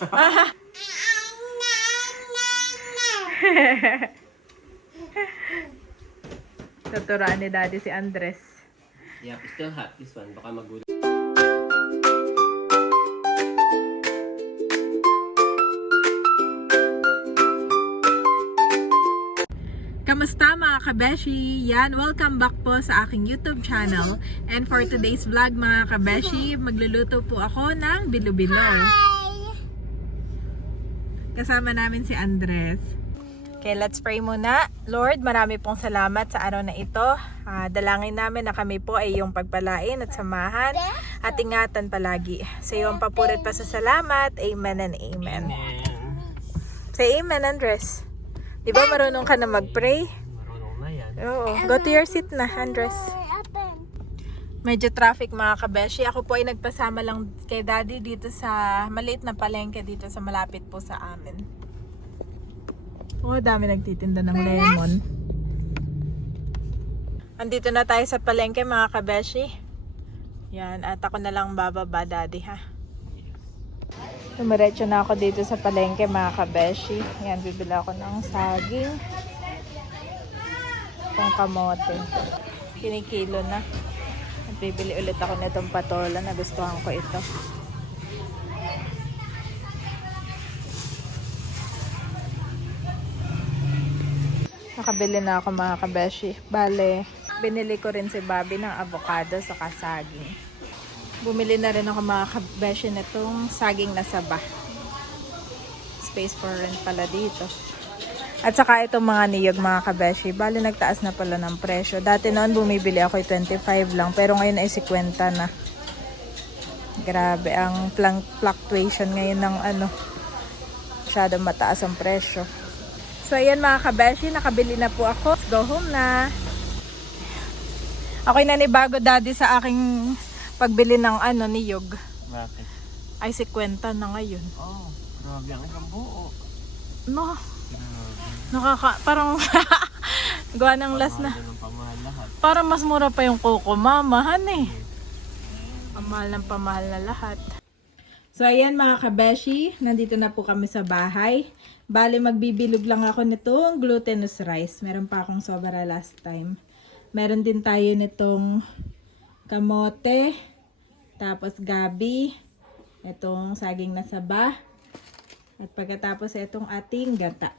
Tuturaan ni Daddy si Andres. Yep, still hot this one. Baka magulo. Kamusta mga kabeshi? Yan, welcome back po sa aking YouTube channel. And for today's vlog mga kabeshi, magluluto po ako ng bilo-bilo. Kasama namin si Andres. Okay, let's pray muna. Lord, marami pong salamat sa araw na ito. Ah, dalangin namin na kami po ay iyong pagpalain at samahan at ingatan palagi. Sa iyong papurit pa sa salamat. Amen and amen. Say amen, Andres. Di ba marunong ka na mag-pray? Marunong na yan. Oo. Go to your seat na, Andres. Medyo traffic mga kabeshi. Ako po ay nagpasama lang kay daddy dito sa maliit na palengke dito sa malapit po sa amin. Oh, dami nagtitinda ng lemon. Andito na tayo sa palengke mga kabeshi. Yan, at ako na lang bababa daddy ha. Tumiretso na ako dito sa palengke mga kabeshi. Yan, bibili ako ng saging. Itong kamote. Kinikilo na. Bibili ulit ako nitong patola. Nagustuhan ko ito. Nakabili na ako mga kabeshi. Bale, binili ko rin si Bobby ng avocado sa saging. Bumili na rin ako mga kabeshi nitong saging na saba. Space for rent pala dito. At saka itong mga niyog mga kabeshi. Bali nagtaas na pala ng presyo. Dati noon bumibili ako ay 25 lang. Pero ngayon ay 50 na. Grabe ang fluctuation ngayon ng ano. Masyadong mataas ang presyo. So ayan mga kabeshi. Nakabili na po ako. Let's go home na. Ako'y nanibago daddy sa aking pagbili ng ano niyog. Bakit? Ay 50 na ngayon. Oh, grabe ang isang buo. No. Nakaka... Parang... gawa ng last na. Parang mas mura pa yung kuko mamahan eh. Ang mahal ng pamahal na lahat. So ayan mga kabeshi, nandito na po kami sa bahay. Bali magbibilog lang ako nitong glutinous rice. Meron pa akong sobra last time. Meron din tayo nitong kamote, tapos gabi, itong saging na saba, at pagkatapos itong ating gata.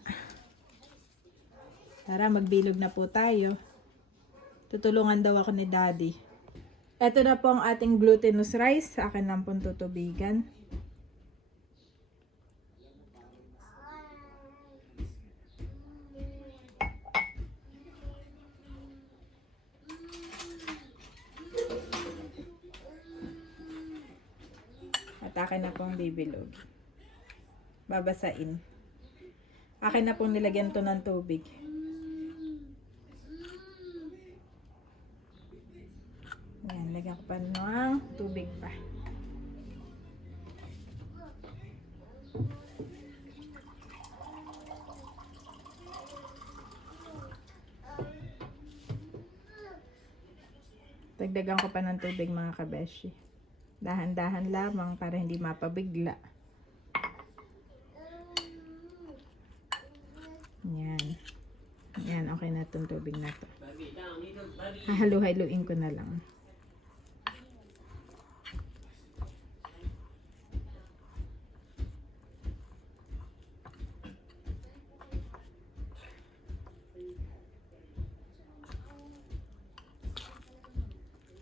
Tara, magbilog na po tayo. Tutulungan daw ako ni Daddy. Ito na po ang ating glutinous rice. Akin lang pong tutubigan. At akin na pong bibilog. Babasain. Akin na pong nilagyan to ng tubig. Ayan, lagyan ko pa ng tubig pa. Dagdagan ko pa ng tubig mga kabeshi. Dahan-dahan lamang para hindi mapabigla. Yan. Yan, okay na itong tubig na to. Hahalu-haluin ko na lang.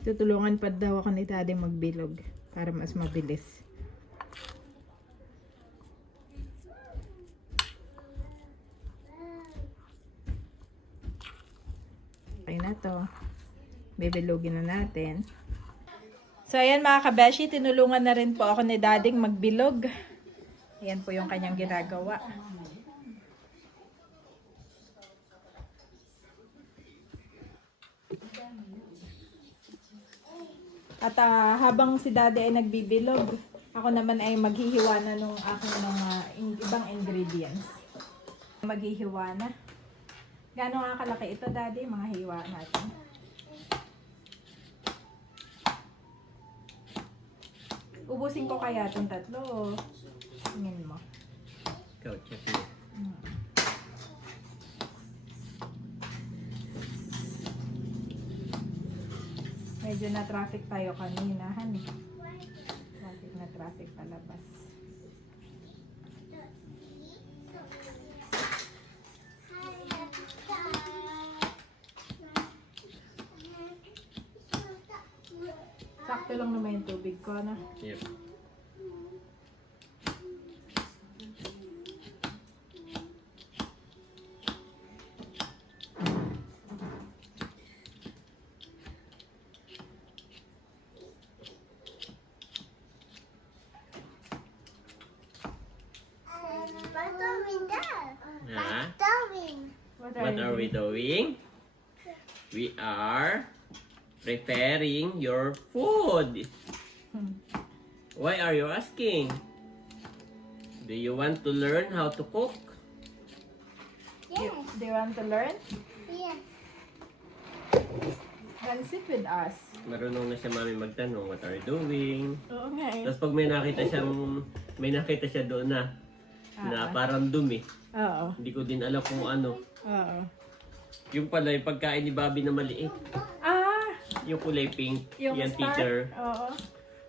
Tutulungan pa daw ako ni Daddy magbilog para mas mabilis. Okay na to. Bibilugin na natin. So, ayan mga kabeshi, tinulungan na rin po ako ni Dading magbilog. Ayan po yung kanyang ginagawa. At ah, habang si Daddy ay nagbibilog, ako naman ay maghihiwa na nung aking mga in- ibang ingredients. Maghihiwa na. Gano'n nga kalaki ito, Daddy? Mga hiwa natin. Ubusin ko kaya itong tatlo. Tingin mo. Ikaw, check mo. Medyo na traffic tayo kanina, han. Traffic na traffic palabas. Sakto lang naman yung tubig ko, na. Yep. What are we doing? Ha? Doing. What are we doing? We are preparing your food. Why are you asking? Do you want to learn how to cook? Yes. Do you want to learn? Yes. Then sit with us. Marunong na siya mami magtanong, what are you doing? Oo nga eh. Tapos pag may nakita siyang, may nakita siya doon na, na Ah. parang dumi. Oo. Hindi ko din alam kung ano. Oo. Yung pala, yung pagkain ni Bobby na maliit. Ah! Yung kulay pink. Yung yan, star? teacher. Oo.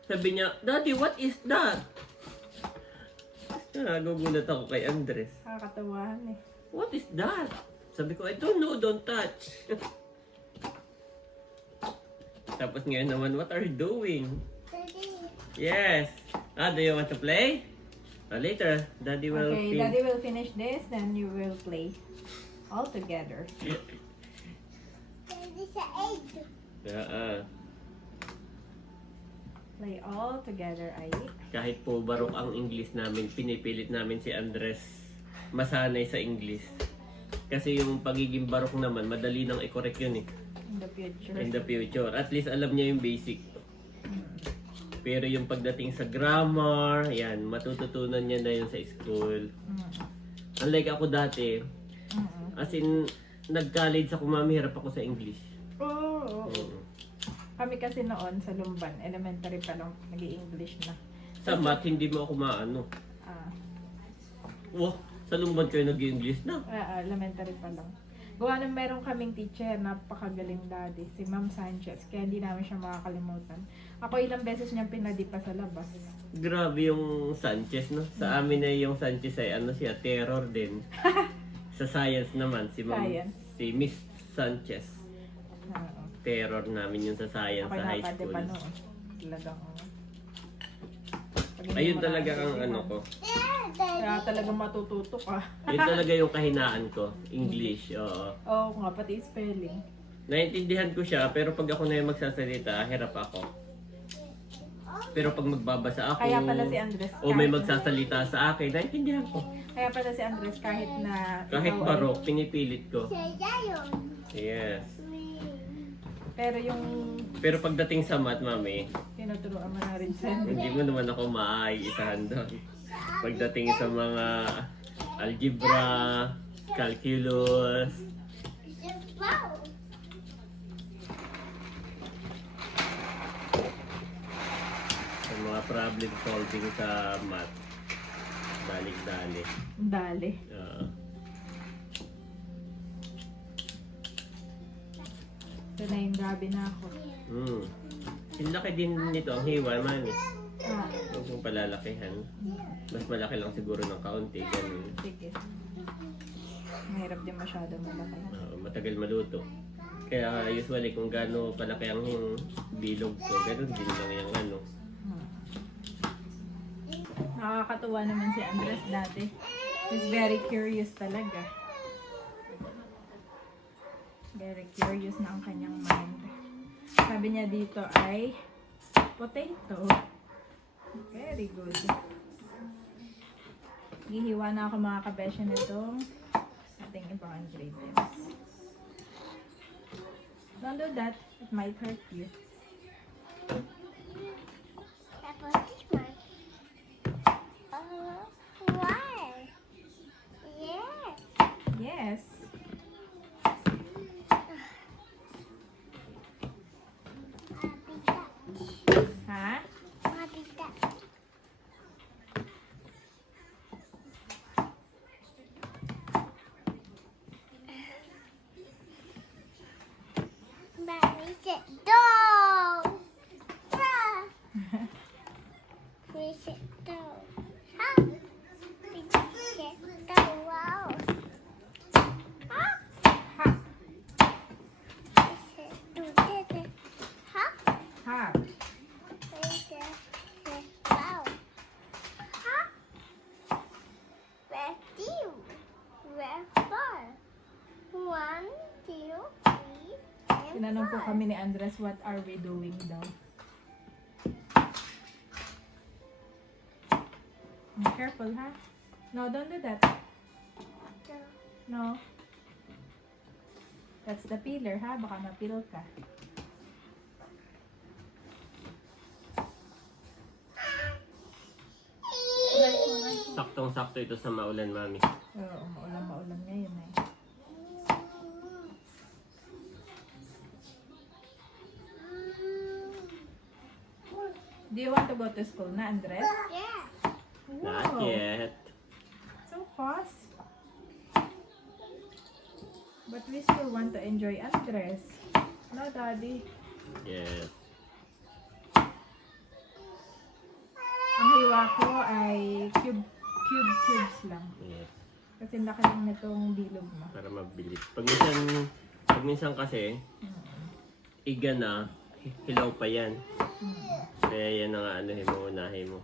Sabi niya, Daddy, what is that? Nagugulat ako kay Andres. Kakatawahan eh. What is that? Sabi ko, I don't know, don't touch. Tapos ngayon naman, what are you doing? Daddy. Yes. Ah, do you want to play? Ah, later, Daddy will Okay, fin- Daddy will finish this, then you will play. All together. Daddy sa egg. Ah, ah. Play all together, ay. Kahit po barok ang English namin, pinipilit namin si Andres masanay sa English. Kasi yung pagiging barok naman, madali nang i-correct yun eh. In the future. In the future. At least alam niya yung basic. Pero yung pagdating sa grammar, yan, matututunan niya na yun sa school. Unlike ako dati, as in, nag-college ako, mami, hirap ako sa English. Oo. oo, oo. Oo. Kami kasi noon sa Lumban, elementary pa lang, nag english na. Sa math, hindi mo ako maano. Ah, Wow, sa lumban kayo nag-English na. ah, elementary pa lang. Gawa na meron kaming teacher, napakagaling daddy, si Ma'am Sanchez, kaya hindi namin siya makakalimutan. Ako ilang beses niyang pinadipa sa labas. Grabe yung Sanchez, no? Sa amin na yung Sanchez ay ano siya, terror din. sa science naman, si Ma'am, Science. si Miss Sanchez. Oo. Terror namin yung sa science Ako sa high school. noon. Talagang, oo. Pag hindi Ayun mo talaga ang ano ko. Kaya talagang matututo ka. Yun talaga yung kahinaan ko. English, oo. Oo nga, pati spelling. Naintindihan ko siya, pero pag ako na yung magsasalita, hirap ako. Pero pag magbabasa ako, Kaya pala si Andres. o may kahit- magsasalita sa akin, naintindihan ko. Kaya pala si Andres kahit na Kahit ikaw ay- barok, pinipilit ko. Siya. Yes. pero yung Pero pagdating sa math, mami, tinuturuan mo na rin sa hindi mo naman ako maaisahan doon. Pagdating sa mga algebra, calculus, sa mga problem solving sa math, dalik-dalik. dali. Oo. Ito na yung gabi na ako. Hmm. Ang laki din nito, ang hiwa man eh. Ah, mong palalakihan. Mas malaki lang siguro ng kaunti. Ganun. sige. Mahirap din masyado malaki. Oo, matagal maluto. Kaya usually kung gaano kalaki ang bilog ko, ganun din lang yung ano. Nakakatuwa naman si Andres dati. He's very curious talaga. Very curious na ang kanyang mind. Sabi niya dito ay potato. Very good. Gihiwa na ako mga kabesya nitong ating ibang ingredients. Don't do that. It might hurt you. Tapos this one. Oh, why? Yes. Yes. Habitat. Ha? Habitat. said dog. Yeah. he said dog. Huh? He said dog. Wow. Huh? Ha. He said do this. Huh? Ha. He said said wow. Huh? Where you? Where far? One, two, three, and Tinanong po four. Kami ni Andres, what are we doing daw? Be careful, ha? No, don't do that. No. That's the peeler, ha? Baka mapil ka. Saktong-sakto ito sa maulan, mami. Oo, maulan-maulan ngayon eh. Do you want to go to school na, Andres? Yeah. Not yet. So fast. But we still want to enjoy Andres. No, Daddy? Yes. Ang hiwa ko ay cube, cube cubes lang. Yes. Kasi laki lang nitong bilog mo. Para mabilis. Pag minsan, pag minsan kasi, iga na, hilaw pa yan. Kaya yan ang ano, himuunahin mo.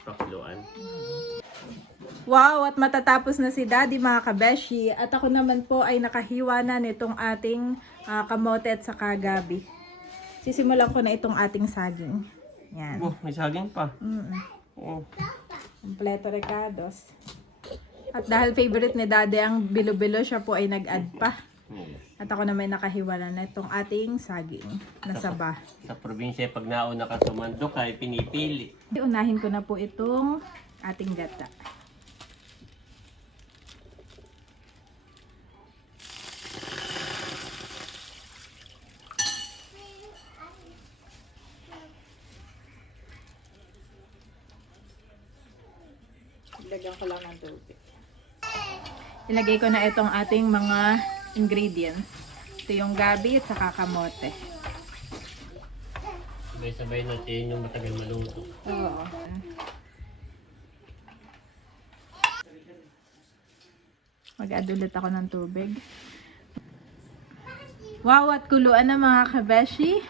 Pakuluan. Wow, at matatapos na si Daddy mga kabeshi. At ako naman po ay nakahiwa na nitong ating ah, kamote at saka gabi. Sisimulan ko na itong ating saging. Yan. Oh, may saging pa. Mm Oh. Kompleto recados. At dahil favorite ni Daddy ang bilo-bilo, siya po ay nag-add pa. Yes. At ako na may nakahiwala na itong ating saging na saba. Sa probinsya, pag nauna ka sumandok, ay pinipili. Unahin ko na po itong ating gata. Ilagyan ko lang ng tubig. Ilagay ko na itong ating mga ingredients. Ito yung gabi at saka kamote. Sabay-sabay natin yung matagal maluto. Oo. Mag-add ulit ako ng tubig. Wow, at kuluan na mga kabeshi.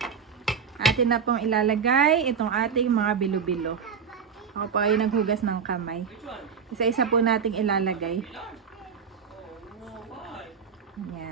Atin na pong ilalagay itong ating mga bilo-bilo. Ako po ay naghugas ng kamay. Isa-isa po nating ilalagay. Yan.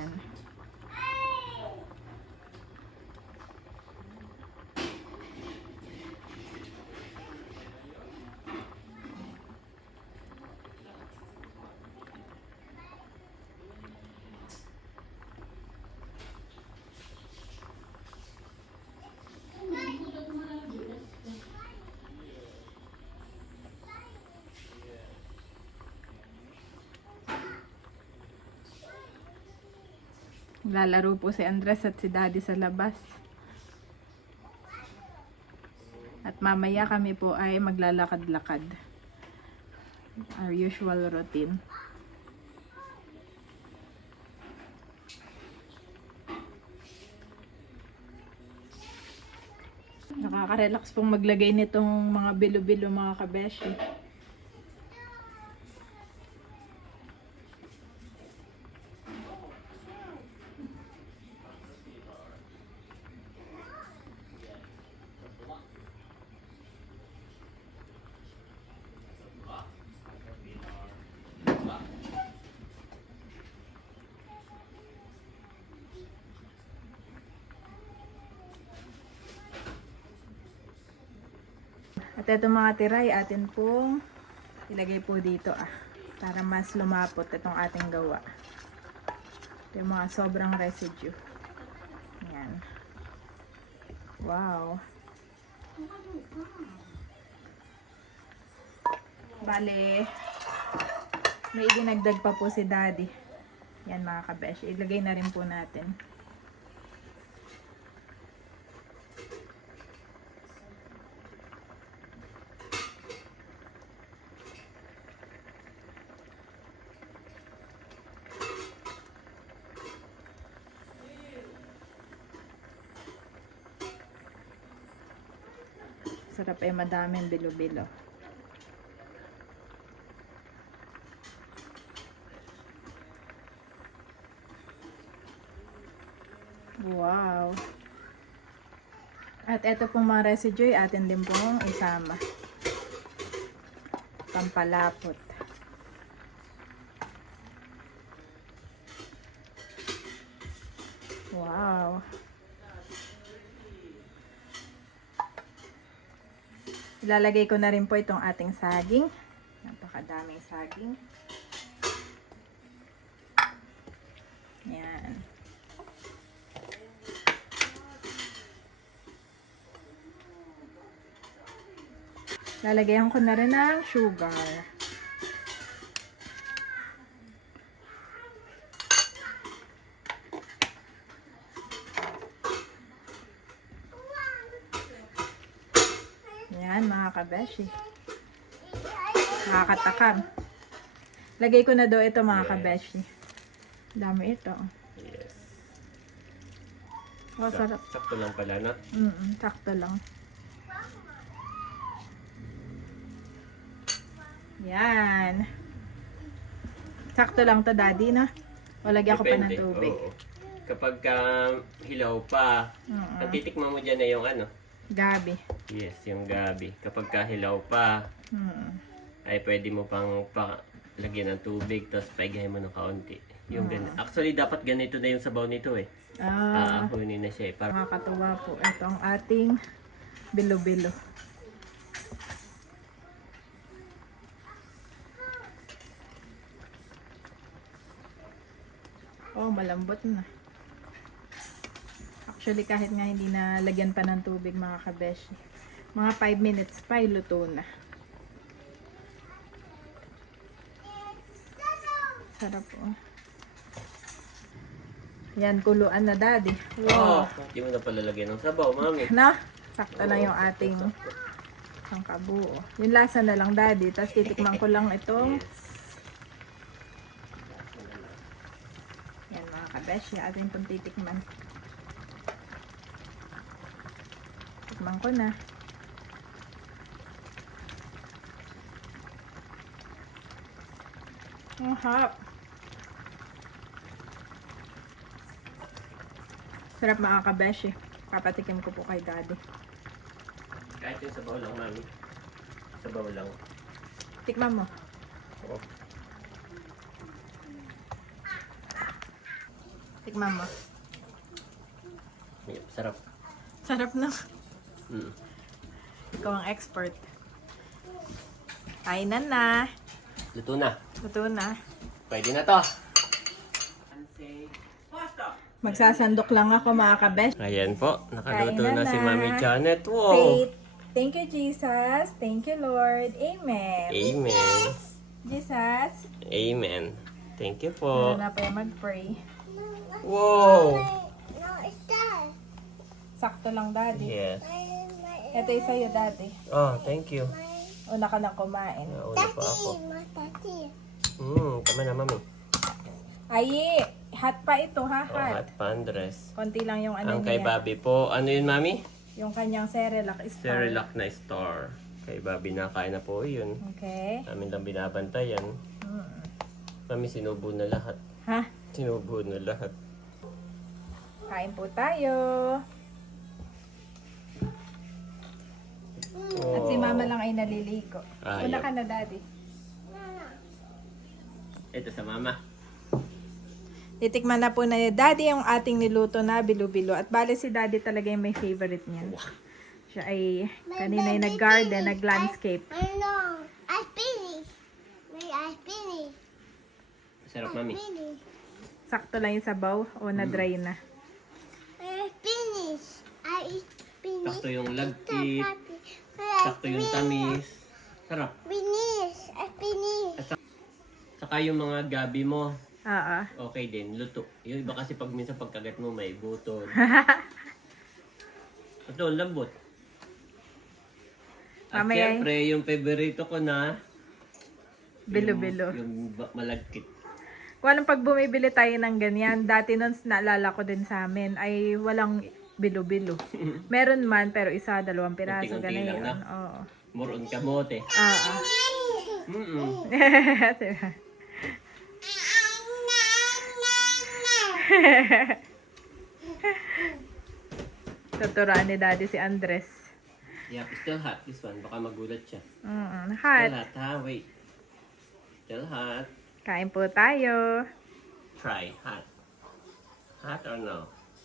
Lalaro po si Andres at si Daddy sa labas. At mamaya kami po ay maglalakad-lakad. Our usual routine. Nakaka-relax pong maglagay nitong mga bilo-bilo mga kabeshi. At ito mga tiray, atin pong ilagay po dito ah. Para mas lumapot itong ating gawa. Ito yung mga sobrang residue. Ayan. Wow. Bale, may dinagdag pa po si daddy. Yan mga kabesh. Ilagay na rin po natin. Masarap eh, madaming bilo-bilo. Wow. At ito pong mga residue, ay atin din pong isama. Pampalapot. Wow. Ilalagay ko na rin po itong ating saging. Napakadaming saging. Yan. Lalagyan ko na rin ng sugar. Yan kabeshi. Nakakatakam. Lagay ko na daw ito mga Yes. kabeshi. Dami ito. Yes. Oh, sarap. Sakto lang pala na. Mm sakto lang. Yan. Sakto lang to daddy na. O lagyan ko pa ng tubig. oo. Kapag ka hilaw pa, Mm. ang titikman mo dyan na yung ano. Gabi. Yes, yung gabi. Kapag ka hilaw pa, Mm. ay pwede mo pang pa, lagyan ng tubig, tapos paigahin mo ng kaunti. Yung ganun. Actually, dapat ganito na yung sabaw nito eh. Ah, Aahunin na siya eh. Para nakakatuwa po. Ito ang ating bilo-bilo. Oh, malambot na. Actually, kahit nga hindi na lagyan pa ng tubig mga kabeshi. Mga 5 minutes pa, iluto na. Sarap po. Yan, kuluan na daddy. Oh, Wow. hindi mo na pala lagyan ng sabaw, mami. Na, sakto lang yung ating ang kabuo. Yung lasa na lang daddy. Tapos titikman ko lang itong Yes. yan mga kabeshi. Ating pong titikman. Tikman ko na. Ang harap. Sarap mga kabeshi. Papatikim ko po kay daddy. Kahit yung sabaw lang, mami. Sabaw lang. Tikman mo. Oh. Tikman mo. Sarap. Sarap na. Mm. Ikaw ang expert. Kainan na. Luto na. Luto na. Pwede na to. Magsasandok lang ako mga kabesh. Ayan po, nakaluto na na, si. Mami Janet. Wow! Say, thank you Jesus. Thank you Lord. Amen. Amen. Jesus. Amen. Thank you Ano po. na pa yung mag-pray. Wow! No, it's that. Sakto lang daddy. Yes. Ito yung sa'yo daddy. Oh, thank you. Una ka nang kumain. Nauna pa ako. Hmm, tama na, Mami. Ay, hot pa ito ha, Oh, hot. hot pan dress. Konti lang yung ano Ang kay niya. Bobby po, ano yun, Mami? Yung kanyang Cerelac star. Cerelac na star. Kay Bobby nakain na po yun. Okay. Namin lang binabantayan. Mm. Mami, sinubo na lahat. Ha? Sinubo na lahat. Kain po tayo. At si mama lang ay naliligo. Ah, Una yep. ka na, daddy. Ito sa mama. Titikman na po na ni daddy yung ating niluto na bilo-bilo. At bale si daddy talaga yung may favorite niya. Siya ay kanina ay nag-garden, nag-landscape. I know. I finished. Wait, I finished. Sarap, Mami. Sakto lang yung sabaw o na-dry na. I finished. I finished. Sakto yung lagkit. Sakto yung tamis. Sarap. finished. I finished. Saka yung mga gabi mo, Oo. okay din, luto. Yung iba kasi pag minsan pagkagat mo may butod. Ito, ang lambot. At Mamaya- syempre, yung favorito ko na, Bilo-bilo. yung ba- malagkit. Kung anong pag bumibili tayo ng ganyan, dati nun naalala ko din sa amin, ay walang bilo-bilo. Meron man, pero isa, dalawang piraso, Unti-unti ganun lang yun. na. Oo. Muron kamote. Ah, ah. Mm-mm. Diba? Tuturaan ni Daddy si Andres. Yep, still hot this one. Baka magulat siya. Mm, Still hot. hot ha? Wait. Still hot. Kain po tayo. Try. Hot. Hot or no?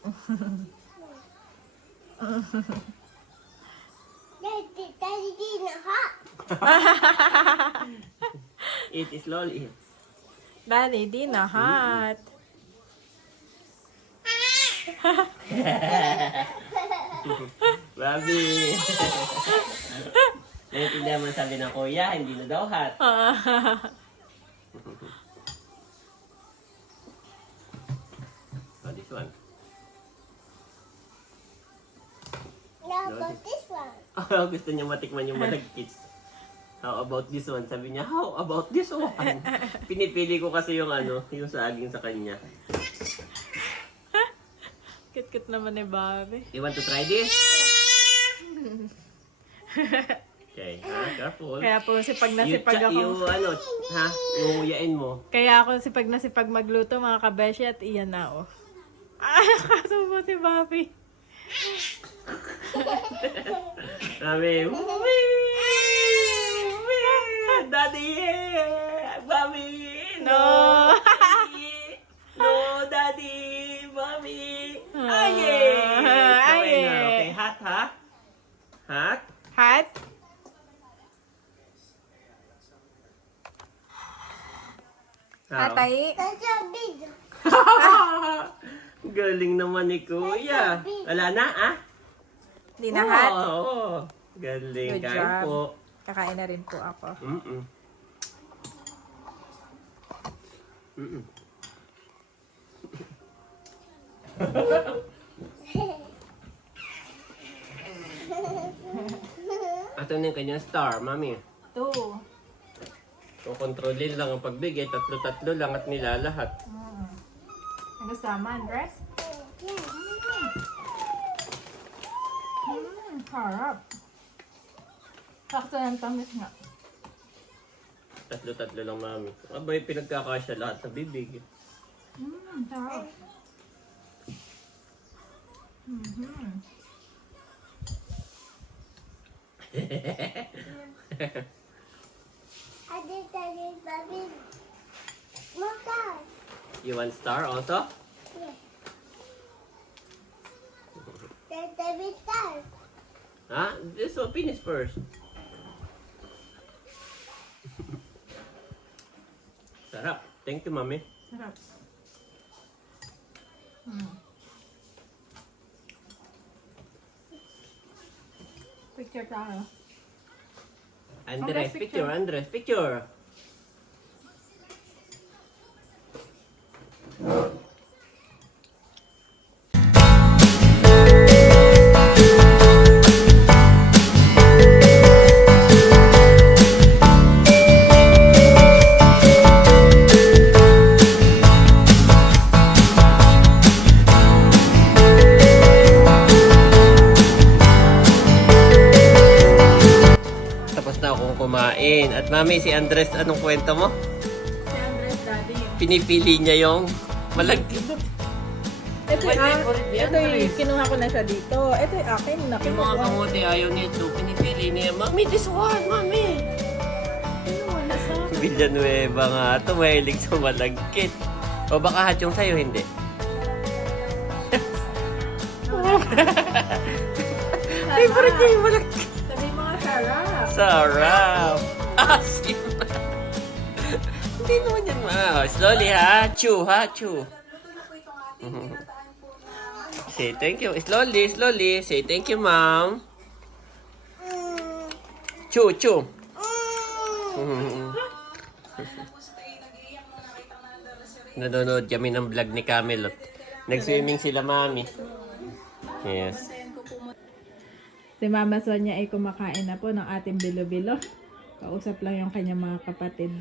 Daddy, Daddy, Dina, hot. Eat slowly. Daddy, di na hot. Bobby! Naintindihan mo sabi ng kuya, hindi na daw hot. Now about this one. Oh, gusto niya matikman yung malagkit. How about this one? Sabi niya, how about this one? Pinipili ko kasi yung ano, yung saging sa kanya. Kit-kit naman ni Bobby. You want to try this? Okay, ha? Careful. Kaya po sipag na You, sipag cha- ako. you, ano, ha? Nguyain mo. Kaya ako sipag na sipag magluto mga kabeshi at iyan na oh. Ah, kaso po si Bobby. Sabi! Daddy! Mami! No! No, Daddy! Mami! Ay! Ah, Okay ay, na. eh. Okay, hot, ha? Hot? Hot? How? Tatay? Galing naman ni Kuya. Wala na, ah? Na hot? Oo. Galing. Good Kain job. po. Kakain na rin po ako. Mm-mm. Mm-mm. Ito na yung kanyang star, mami. Two. Kung kontrolin lang ang pagbigay, tatlo-tatlo lang at nilalahat. Mm. Ang gusto mo, Andres? Mm, harap. Sakto ng tamis nga. Tatlo-tatlo lang, mami. Abay, pinagkakasya lahat sa bibig. Mm, sarap. Mhm. I did Daddy, Daddy. Mother. You want star also? Yeah. Daddy, Daddy, star. Ha? This will finish first. Sarap. Thank you, mami. Sarap. Mm. Picture tayo. Andres, Andres, picture. picture. Andres, picture. Mami, si Andres, anong kwento mo? Si Andres daddy. Pinipili niya yung malagkit. Ito favorite ni ito yung Andres. kinuha ko na siya dito. Ito yung akin. Yung mga Nakinuha. kamote ayaw nito, pinipili niya. Mami, this one, mami! Na sa akin. Villanueva nga ito, mahilig sa malagkit. O baka hat yung sa'yo, hindi? Favorite niya yung malagkit. Sabi mga sarap. Sarap! Asim! hindi naman yan ma. Slowly ha, chew ha, chew. Say thank you. Slowly, slowly. Say thank you. Mm. Chew, chew. Nanonood kami ng vlog ni Camelot. Nag-swimming sila, mami. Yes. Si Mama Sonia ay kumakain na po ng ating bilo-bilo. Kausap lang yung kanyang mga kapatid.